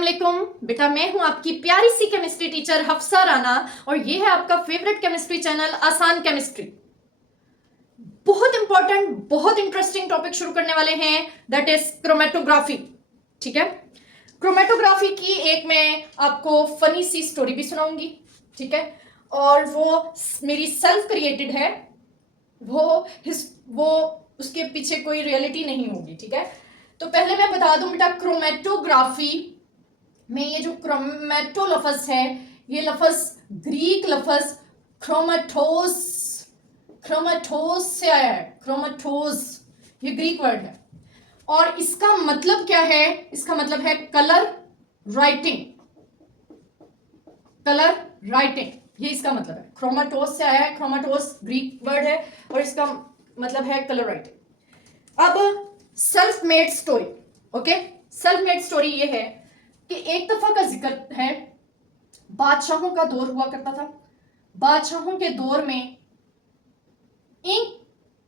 अस्सलामुअलैकुम बेटा, मैं हूं आपकी प्यारी सी केमिस्ट्री टीचर हफ्सा राना और ये है आपका फेवरेट केमिस्ट्री चैनल आसान केमिस्ट्री। बहुत इंपॉर्टेंट, बहुत इंटरेस्टिंग टॉपिक शुरू करने वाले हैं, दैट इज क्रोमेटोग्राफी। ठीक है, क्रोमेटोग्राफी की एक मैं आपको फनी सी स्टोरी भी सुनाऊंगी। ठीक है, और वो मेरी सेल्फ क्रिएटेड है, वो उसके पीछे कोई रियलिटी नहीं होगी। ठीक है, तो पहले मैं बता दूं बेटा, क्रोमेटोग्राफी में ये जो क्रोमेटो लफ्ज है, ये लफ्ज ग्रीक लफ्ज क्रोमेटोस से आया है। क्रोमेटोस ये ग्रीक वर्ड है और इसका मतलब क्या है? इसका मतलब है कलर राइटिंग। कलर राइटिंग, ये इसका मतलब है। क्रोमेटोस से आया है, क्रोमेटोस ग्रीक वर्ड है और इसका मतलब है कलर राइटिंग। अब self made story. Okay, self made story ये है कि एक दफा का जिक्र है, बादशाहों का दौर हुआ करता था। बादशाहों के दौर में इंक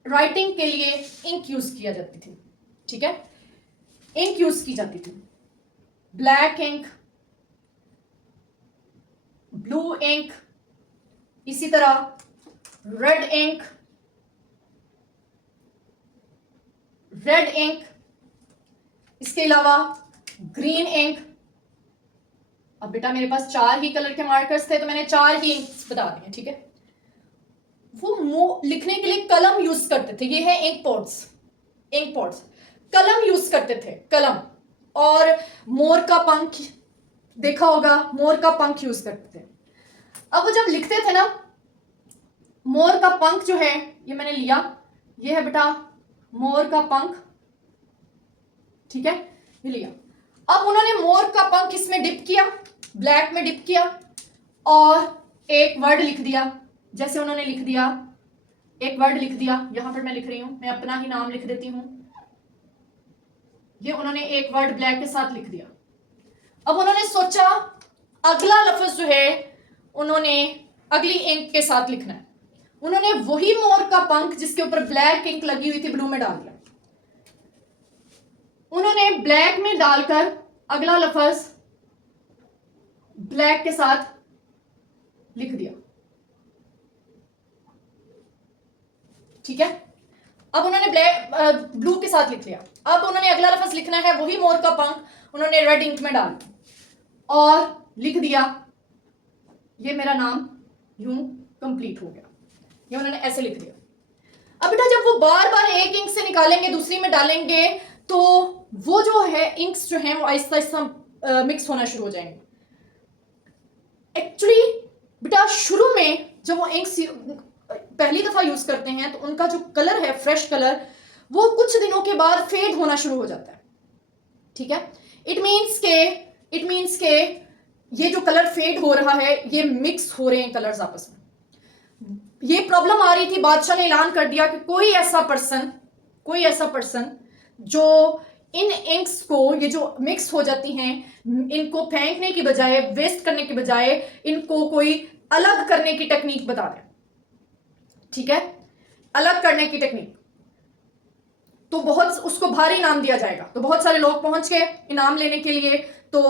राइटिंग के लिए इंक यूज किया जाती थी। ठीक है, इंक यूज की जाती थी, ब्लैक इंक, ब्लू इंक, इसी तरह रेड इंक, इसके अलावा ग्रीन इंक। अब बेटा मेरे पास 4 ही कलर के मार्कर्स थे तो मैंने 4 ही इंक्स बता दिए। ठीक है, वो लिखने के लिए कलम यूज करते थे। ये है इंक पॉट्स, कलम यूज करते थे, कलम। और मोर का पंख देखा होगा, मोर का पंख यूज करते थे। अब वो जब लिखते थे ना, मोर का पंख जो है, ये मैंने लिया, ये है बेटा मोर का पंख। ठीक है, ये लिया। अब उन्होंने मोर का पंख इसमें डिप किया, ब्लैक में डिप किया और एक वर्ड लिख दिया। जैसे उन्होंने लिख दिया, एक वर्ड लिख दिया, यहां पर मैं लिख रही हूं, मैं अपना ही नाम लिख देती हूं। ये उन्होंने एक वर्ड ब्लैक के साथ लिख दिया। अब उन्होंने सोचा अगला लफ्ज जो है उन्होंने अगली इंक के साथ लिखना है। उन्होंने वही मोर का पंख जिसके ऊपर ब्लैक इंक लगी हुई थी ब्लू में डाल दिया। उन्होंने ब्लैक में डालकर अगला लफ्ज ब्लैक के साथ लिख दिया। ठीक है, अब उन्होंने ब्लू के साथ लिख लिया। अब उन्होंने अगला लफ्ज लिखना है, वही मोर का पंख उन्होंने रेड इंक में डाल दिया और लिख दिया, ये मेरा नाम यूं कंप्लीट हो गया। ये उन्होंने ऐसे लिख दिया। अब बेटा जब वो बार बार एक इंक से निकालेंगे दूसरी में डालेंगे तो वो जो है इंक्स जो हैं वो आहिस्ता आहिस्ता मिक्स होना शुरू हो जाएंगे। एक्चुअली बेटा शुरू में जब वो इंक्स पहली दफा यूज करते हैं तो उनका जो कलर है, फ्रेश कलर, वो कुछ दिनों के बाद फेड होना शुरू हो जाता है। ठीक है, इट मीन्स के ये जो कलर फेड हो रहा है, ये मिक्स हो रहे हैं कलर्स आपस में। ये प्रॉब्लम आ रही थी, बादशाह ने ऐलान कर दिया कि कोई ऐसा पर्सन जो इन इंक्स को, ये जो मिक्स हो जाती हैं, इनको फेंकने की बजाय, वेस्ट करने की बजाय, इनको कोई अलग करने की टेक्निक बता दे। ठीक है, अलग करने की टेक्निक, तो बहुत उसको भारी इनाम दिया जाएगा। तो बहुत सारे लोग पहुंच गए इनाम लेने के लिए। तो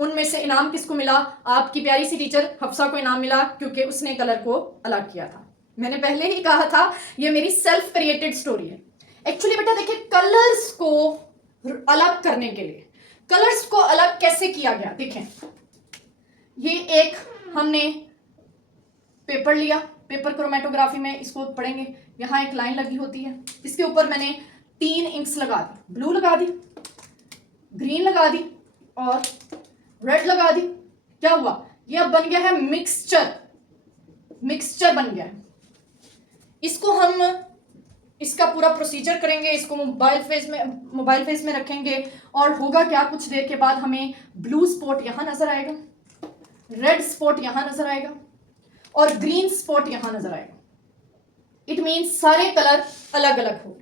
उनमें से इनाम किसको मिला? आपकी प्यारी सी टीचर हफ्सा को इनाम मिला, क्योंकि उसने कलर को अलग किया था। मैंने पहले ही कहा था ये मेरी सेल्फ क्रिएटेड स्टोरी है। एक्चुअली बेटा देखिए, कलर्स को अलग करने के लिए, कलर्स को अलग कैसे किया गया देखें। ये एक हमने पेपर लिया, पेपर क्रोमेटोग्राफी में इसको पढ़ेंगे। यहां एक लाइन लगी होती है, इसके ऊपर मैंने 3 इंक्स लगा दी, ब्लू लगा दी, ग्रीन लगा दी और रेड लगा दी। क्या हुआ? ये अब बन गया है मिक्सचर बन गया है। इसको हम इसका पूरा प्रोसीजर करेंगे, इसको मोबाइल फेस में रखेंगे और होगा क्या, कुछ देर के बाद हमें ब्लू स्पॉट यहां नजर आएगा, रेड स्पॉट यहां नजर आएगा और ग्रीन स्पॉट यहां नजर आएगा। इट मीन्स सारे कलर अलग अलग हो।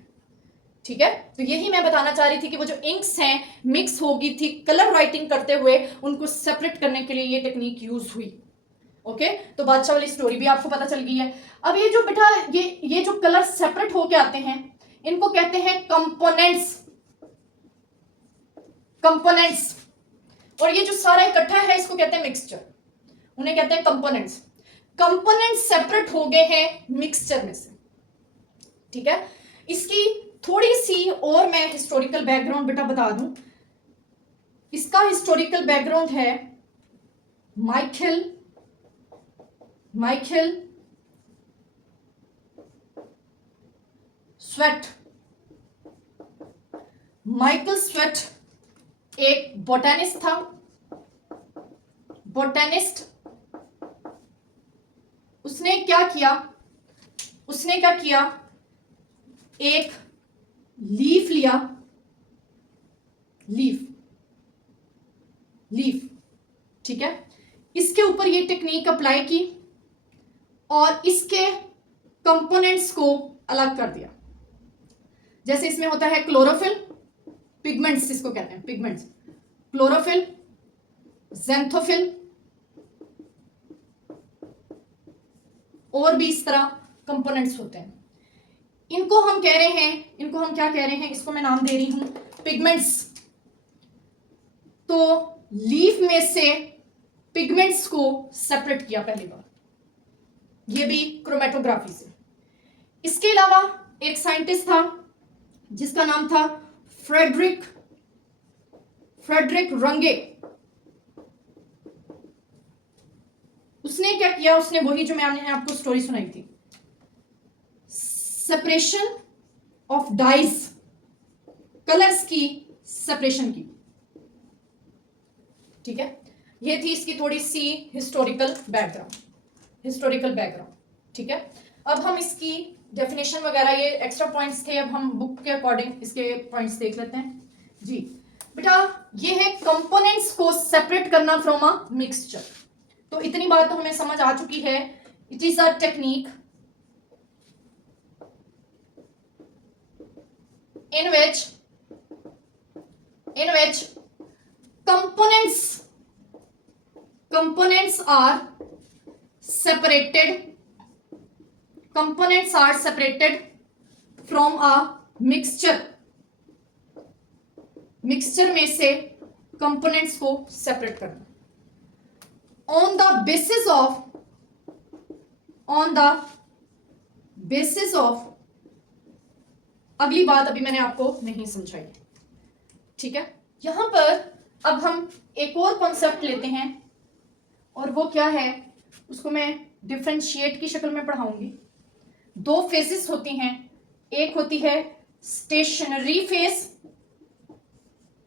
ठीक है, तो यही मैं बताना चाह रही थी कि वो जो इंक्स हैं मिक्स हो गई थी कलर राइटिंग करते हुए, उनको सेपरेट करने के लिए ये टेक्निक यूज हुई। ओके, तो बादशाह वाली स्टोरी भी आपको पता चल गई है। अब ये जो बेटा ये जो कलर सेपरेट होके आते हैं, इनको कहते हैं कंपोनेंट्स। और ये जो सारा इकट्ठा है इसको कहते हैं मिक्सचर, उन्हें कहते हैं कंपोनेंट्स। कंपोनेंट्स सेपरेट हो गए हैं मिक्सचर में से, ठीक है। इसकी थोड़ी सी और मैं हिस्टोरिकल बैकग्राउंड बेटा बता दूं। इसका हिस्टोरिकल बैकग्राउंड है माइकल स्वेट। माइकल स्वेट एक बोटैनिस्ट था, बोटैनिस्ट। उसने क्या किया, एक लीफ लिया, लीफ, ठीक है। इसके ऊपर ये टेक्निक अप्लाई की और इसके कंपोनेंट्स को अलग कर दिया। जैसे इसमें होता है क्लोरोफिल, पिगमेंट्स इसको कहते हैं, पिगमेंट्स, क्लोरोफिल, ज़ैंथोफिल, और भी इस तरह कंपोनेंट्स होते हैं। इनको हम क्या कह रहे हैं, इसको मैं नाम दे रही हूं पिगमेंट्स। तो लीफ में से पिगमेंट्स को सेपरेट किया पहली बार, ये भी क्रोमेटोग्राफी से। इसके अलावा एक साइंटिस्ट था जिसका नाम था फ्रेडरिक रंगे। उसने क्या किया, उसने वही जो मैंने आपको स्टोरी सुनाई थी, सेपरेशन ऑफ डाइज, कलर्स की सेपरेशन की, ठीक है। ये थी इसकी थोड़ी सी हिस्टोरिकल बैकग्राउंड, ठीक है। अब हम इसकी डेफिनेशन वगैरह, ये एक्स्ट्रा पॉइंट्स थे, अब हम बुक के अकॉर्डिंग इसके पॉइंट्स देख लेते हैं जी। बेटा ये है कंपोनेंट्स को सेपरेट करना फ्रॉम अ मिक्सचर। तो इतनी बात तो हमें समझ आ चुकी है। It is a technique in which components are separated from a mixture में से कंपोनेंट्स को सेपरेट करना on the basis of अगली बात अभी मैंने आपको नहीं समझाई, ठीक है। यहां पर अब हम एक और कॉन्सेप्ट लेते हैं और वो क्या है, उसको मैं डिफरेंशिएट की शक्ल में पढ़ाऊंगी। दो फेजेस होती हैं, एक होती है स्टेशनरी फेज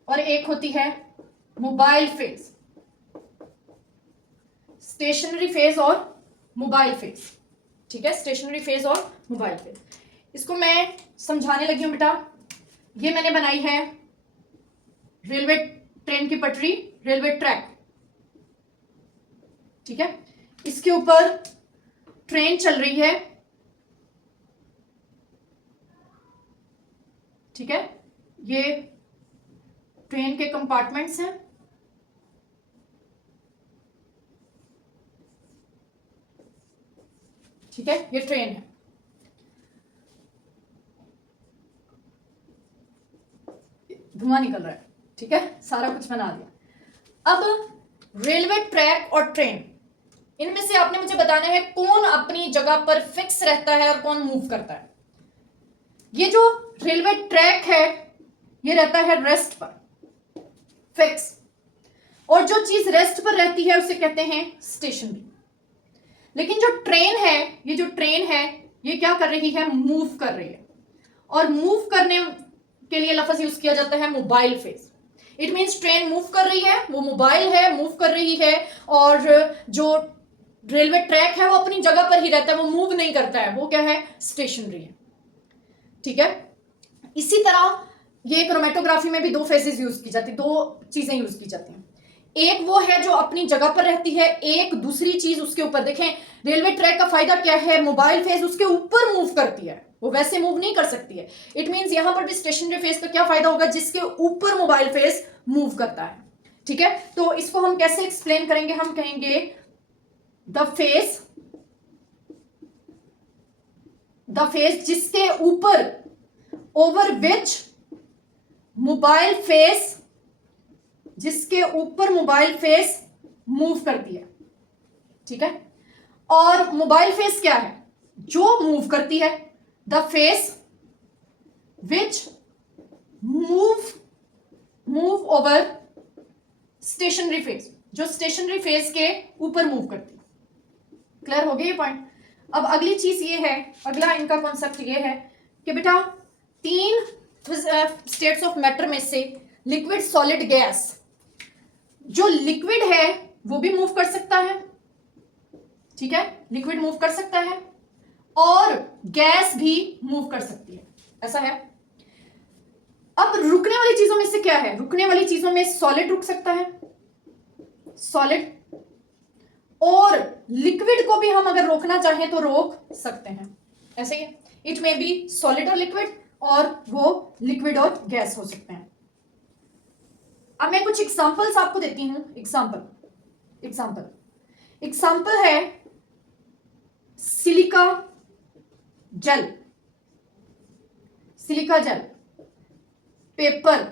और एक होती है मोबाइल फेज। स्टेशनरी फेज और मोबाइल फेज, ठीक है, स्टेशनरी फेज और मोबाइल फेज। इसको मैं समझाने लगी हूं बेटा। ये मैंने बनाई है रेलवे ट्रेन की पटरी, रेलवे ट्रैक, ठीक है। इसके ऊपर ट्रेन चल रही है, ठीक है। ये ट्रेन के कंपार्टमेंट्स हैं, ठीक है। ये ट्रेन है, धुआं निकल रहा है, ठीक है, सारा कुछ बना दिया। अब रेलवे ट्रैक और ट्रेन, इनमें से आपने मुझे बताना है कौन अपनी जगह पर फिक्स रहता है और कौन मूव करता है। ये जो रेलवे ट्रैक है ये रहता है रेस्ट पर, फिक्स, और जो चीज रेस्ट पर रहती है उसे कहते हैं स्टेशनरी। लेकिन जो ट्रेन है, ये जो ट्रेन है ये क्या कर रही है, मूव कर रही है, और मूव करने के लिए लफ्ज यूज किया जाता है mobile phase. It means train move कर रही है, वो मोबाइल है, मूव कर रही है, और जो रेलवे ट्रैक है वो अपनी जगह पर ही रहता है, वो मूव नहीं करता है, वो क्या है, स्टेशनरी है, ठीक है। इसी तरह ये क्रोमेटोग्राफी में भी दो फेजेस यूज की जाती है, दो चीजें यूज की जाती हैं। एक वो है जो अपनी जगह पर रहती है, एक दूसरी चीज उसके ऊपर। देखें रेलवे ट्रैक का फायदा क्या है, मोबाइल फेज उसके ऊपर मूव करती है, वो वैसे मूव नहीं कर सकती है। इट मींस यहां पर भी स्टेशनरी फेज का क्या फायदा होगा, जिसके ऊपर मोबाइल फेज मूव करता है, ठीक है। तो इसको हम कैसे एक्सप्लेन करेंगे, हम कहेंगे द फेज जिसके ऊपर, ओवर विच मोबाइल फेज जिसके ऊपर मोबाइल फेस मूव करती है, ठीक है। और मोबाइल फेस क्या है? जो मूव करती है, the phase which move over stationary phase, जो स्टेशनरी फेस के ऊपर मूव करती है। क्लियर हो गया ये पॉइंट? अब अगली चीज ये है, अगला इनका कॉन्सेप्ट ये है कि बेटा 3 स्टेट्स ऑफ मैटर में से लिक्विड, सॉलिड, गैस, जो लिक्विड है वो भी मूव कर सकता है, ठीक है, लिक्विड मूव कर सकता है और गैस भी मूव कर सकती है, ऐसा है। अब रुकने वाली चीजों में से क्या है? रुकने वाली चीजों में सॉलिड रुक सकता है, सॉलिड, और लिक्विड को भी हम अगर रोकना चाहें तो रोक सकते हैं, ऐसे ही। इट मे बी सॉलिड और लिक्विड, और वो लिक्विड और गैस हो सकते हैं। अब मैं कुछ एग्जांपल्स आपको देती हूं। एग्जांपल है सिलिका जेल, पेपर,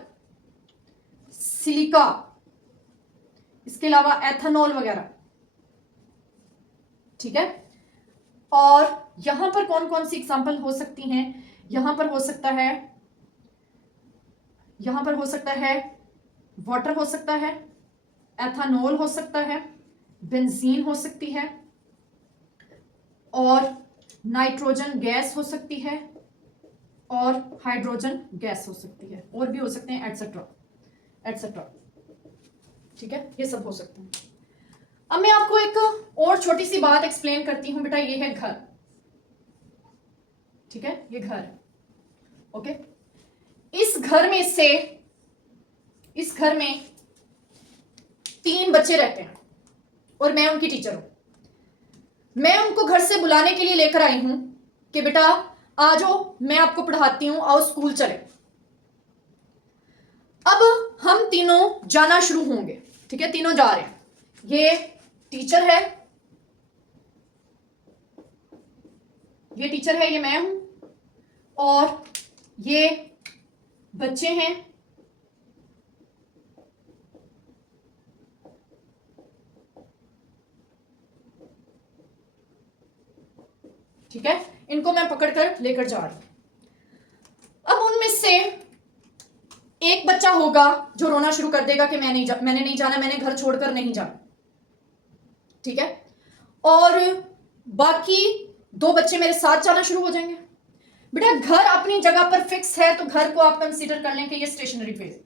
सिलिका, इसके अलावा एथेनॉल वगैरह, ठीक है। और यहां पर कौन कौन सी एग्जांपल हो सकती हैं? यहां पर हो सकता है वाटर हो सकता है, एथेनॉल हो सकता है, बेंजीन हो सकती है, और नाइट्रोजन गैस हो सकती है, और हाइड्रोजन गैस हो सकती है, और भी हो सकते हैं, एटसेट्रा, ठीक है, ये सब हो सकते हैं। अब मैं आपको एक और छोटी सी बात एक्सप्लेन करती हूं। बेटा ये है घर, ठीक है, ये घर है, ओके। इस घर में 3 बच्चे रहते हैं और मैं उनकी टीचर हूं। मैं उनको घर से बुलाने के लिए लेकर आई हूं कि बेटा आ जाओ, मैं आपको पढ़ाती हूं, आओ स्कूल चले। अब हम तीनों जाना शुरू होंगे, ठीक है, तीनों जा रहे हैं। ये टीचर है, ये मैं हूं, और ये बच्चे हैं, ठीक है, इनको मैं पकड़कर लेकर जा रही हूं। अब उनमें से एक बच्चा होगा जो रोना शुरू कर देगा कि मैंने नहीं जाना, मैंने घर छोड़कर नहीं जाना, ठीक है। और बाकी 2 बच्चे मेरे साथ जाना शुरू हो जाएंगे। बेटा घर अपनी जगह पर फिक्स है, तो घर को आप कंसीडर कर लें कि ये स्टेशनरी फेस,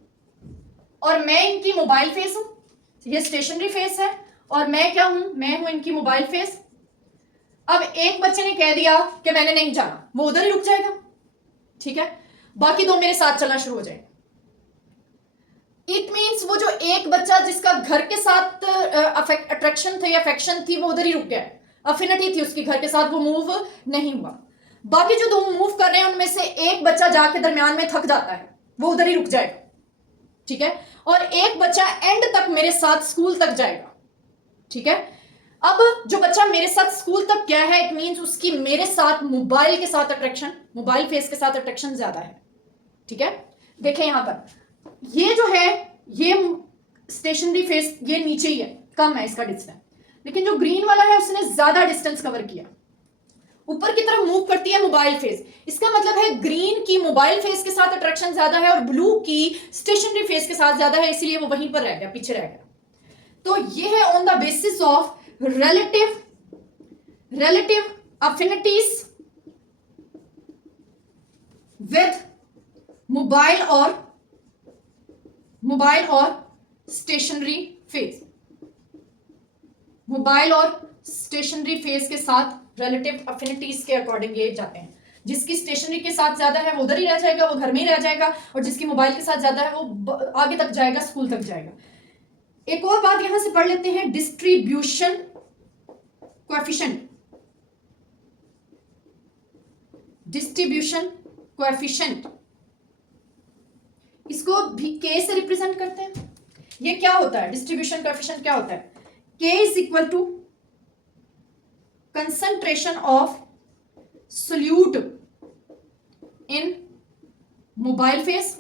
और मैं इनकी मोबाइल फेस हूं। ये स्टेशनरी फेस है और मैं क्या हूं? मैं हूं इनकी मोबाइल फेस। अब एक बच्चे ने कह दिया कि मैंने नहीं जाना, वो उधर ही रुक जाएगा, ठीक है, बाकी 2 मेरे साथ चलना शुरू हो जाएंगे। इट मीन्स वो जो एक बच्चा जिसका घर के साथ अट्रैक्शन थी, अफेक्शन थी, वो उधर ही रुक गया, अफिनिटी थी उसकी घर के साथ, वो मूव नहीं हुआ। बाकी जो 2 मूव कर रहे हैं उनमें से एक बच्चा जाके दरमियान में थक जाता है, वो उधर ही रुक जाएगा, ठीक है, और एक बच्चा एंड तक मेरे साथ स्कूल तक जाएगा, ठीक है। अब जो बच्चा मेरे साथ स्कूल तक गया है, इट मीन्स उसकी मेरे साथ मोबाइल के साथ अट्रैक्शन, मोबाइल फेस के साथ अट्रैक्शन ज्यादा है, ठीक है। देखें यहां पर ये जो है, ये स्टेशनरी फेस ये नीचे ही है, कम है इसका डिस्टेंस, लेकिन जो ग्रीन वाला है उसने ज्यादा डिस्टेंस कवर किया, ऊपर की तरफ मूव करती है मोबाइल फेस। इसका मतलब है ग्रीन की मोबाइल फेस के साथ अट्रैक्शन ज्यादा है और ब्लू की स्टेशनरी फेस के साथ ज्यादा है, इसीलिए वो वहीं पर रह गया, पीछे रह गया। तो ये है on the basis of relative affinities with mobile और स्टेशनरी फेस, मोबाइल और स्टेशनरी फेस के साथ रिलेटिव अफिनिटीज के अकॉर्डिंग ये जाते हैं। जिसकी स्टेशनरी के साथ ज्यादा है वो उधर ही रह जाएगा, वो घर में ही रह जाएगा, और जिसकी मोबाइल के साथ ज्यादा है वो आगे तक जाएगा, स्कूल तक जाएगा। एक और बात यहां से पढ़ लेते हैं, डिस्ट्रीब्यूशन कोएफिशिएंट, इसको भी के से रिप्रेजेंट करते हैं। ये क्या होता है? डिस्ट्रीब्यूशन कोएफिशिएंट क्या होता है? K is equal to concentration of solute in mobile phase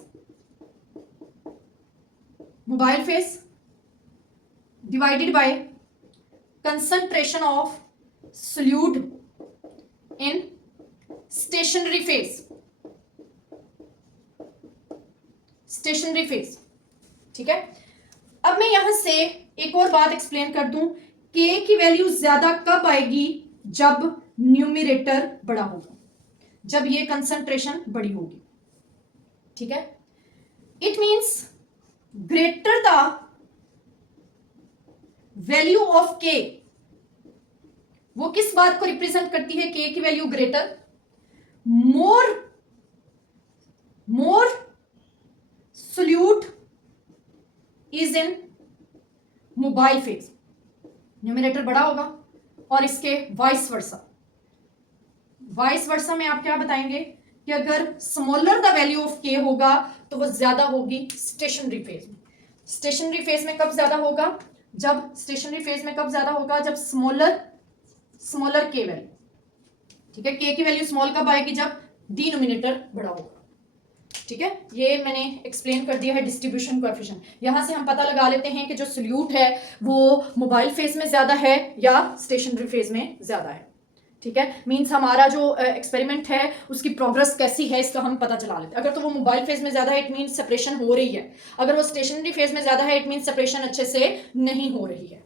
mobile phase divided by concentration of solute in stationary phase, stationary phase. ठीक है, अब मैं यहां से एक और बात एक्सप्लेन कर दूं, के की वैल्यू ज्यादा कब आएगी, जब न्यूमरेटर बड़ा होगा, जब ये कंसंट्रेशन बड़ी होगी। ठीक है, it means greater the value of के, वो किस बात को रिप्रेजेंट करती है, के की value greater, more solute is in mobile phase, numerator बड़ा होगा, और इसके वाइस वर्सा, वाइस वर्सा में आप क्या बताएंगे कि अगर स्मॉलर द वैल्यू ऑफ के होगा तो वो ज्यादा होगी स्टेशनरी फेज में। स्टेशनरी फेज में कब ज्यादा होगा, जब स्टेशनरी फेज में कब ज्यादा होगा, जब स्मॉलर के वैल्यू। ठीक है, के की वैल्यू स्मॉल कब आएगी, जब डिनोमिनेटर बड़ा होगा। ठीक है, ये मैंने एक्सप्लेन कर दिया है डिस्ट्रीब्यूशन कोएफिशिएंट। यहां से हम पता लगा लेते हैं कि जो सोल्यूट है वो मोबाइल फेज में ज्यादा है या स्टेशनरी फेज में ज्यादा है। ठीक है, मींस हमारा जो एक्सपेरिमेंट है उसकी प्रोग्रेस कैसी है इसका हम पता चला लेते हैं। अगर तो वो मोबाइल फेज में ज्यादा है, इट मींस सेपरेशन हो रही है। अगर वो स्टेशनरी फेज में ज्यादा है, इट मींस सेपरेशन अच्छे से नहीं हो रही है।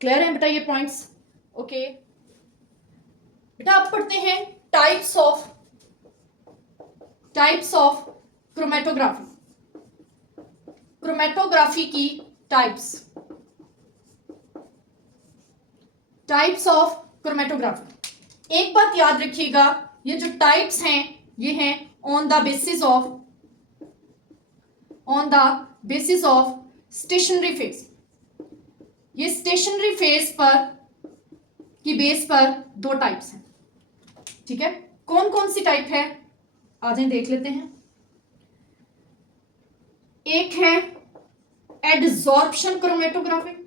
क्लियर है बेटा ये पॉइंट्स? ओके बेटा, आप पढ़ते हैं टाइप्स ऑफ क्रोमेटोग्राफी। क्रोमेटोग्राफी की टाइप्स ऑफ क्रोमेटोग्राफी। एक बात याद रखिएगा, ये जो टाइप्स हैं ये हैं on the basis of stationary phase. ये स्टेशनरी फेज पर की बेस पर दो टाइप्स हैं। ठीक है, कौन कौन सी टाइप है, आ जाए देख लेते हैं। एक है एडजॉर्प्शन क्रोमेटोग्राफी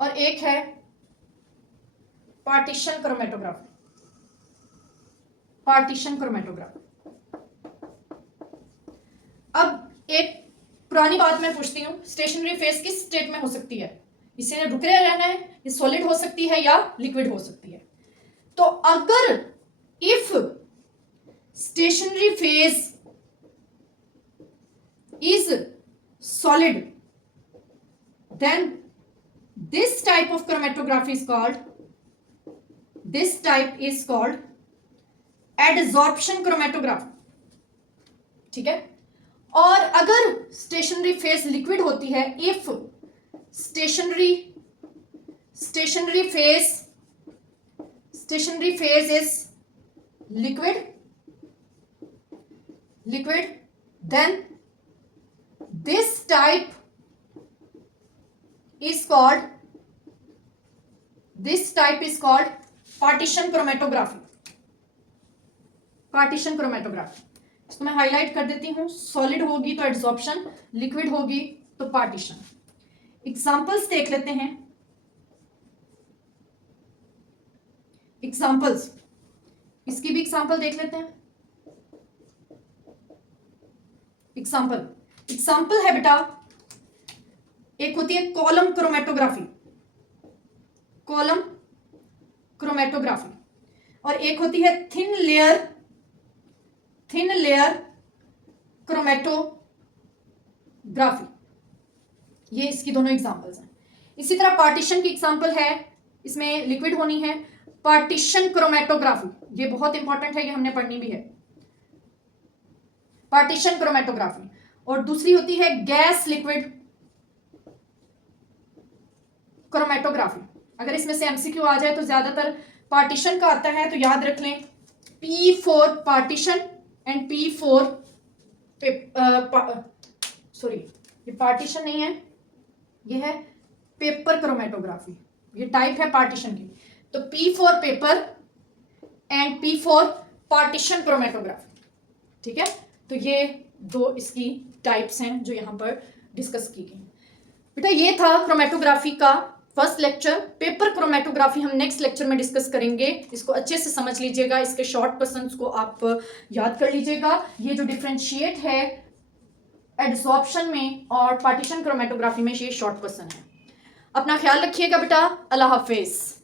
और एक है पार्टीशन क्रोमेटोग्राफी। अब एक पुरानी बात मैं पूछती हूं, स्टेशनरी फेज किस स्टेट में हो सकती है, इसे रुके रहना है, ये सॉलिड हो सकती है या लिक्विड हो सकती है। तो अगर if stationary phase is solid, then this type of chromatography is called adsorption chromatography। ठीक है, और अगर स्टेशनरी फेज लिक्विड होती है, if stationary phase is liquid, then this type is called partition chromatography। इसको मैं हाईलाइट कर देती हूं, सॉलिड होगी तो एडसॉर्प्शन, लिक्विड होगी तो पार्टीशन। एग्जांपल्स देख लेते हैं। इसकी भी एग्जांपल देख लेते हैं। एग्जाम्पल है बेटा, एक होती है कॉलम क्रोमेटोग्राफी और एक होती है थिन लेयर क्रोमेटोग्राफी। ये इसकी दोनों एग्जांपल्स हैं। इसी तरह पार्टीशन की एग्जांपल है, इसमें लिक्विड होनी है, पार्टीशन क्रोमेटोग्राफी, ये बहुत इंपॉर्टेंट है, ये हमने पढ़नी भी है, पार्टीशन क्रोमेटोग्राफी। और दूसरी होती है गैस लिक्विड क्रोमेटोग्राफी। अगर इसमें से एमसीक्यू आ जाए तो ज्यादातर पार्टीशन का आता है, तो याद रख लें P4 partition and P4 sorry ये पार्टीशन नहीं है, ये है पेपर क्रोमेटोग्राफी, ये टाइप है पार्टीशन की। तो P4 paper and P4 partition chromatography. ठीक है, तो ये दो इसकी टाइप्स हैं जो यहां पर डिस्कस की गई। बेटा ये था क्रोमेटोग्राफी का फर्स्ट लेक्चर। पेपर क्रोमेटोग्राफी हम नेक्स्ट लेक्चर में डिस्कस करेंगे। इसको अच्छे से समझ लीजिएगा, इसके शॉर्ट क्वेश्चंस को आप याद कर लीजिएगा। ये जो डिफरेंशिएट है एडसॉर्प्शन में और पार्टीशन क्रोमेटोग्राफी में ये शॉर्ट क्वेश्चन है। अपना ख्याल रखिएगा बेटा, अल्लाह हाफिज़।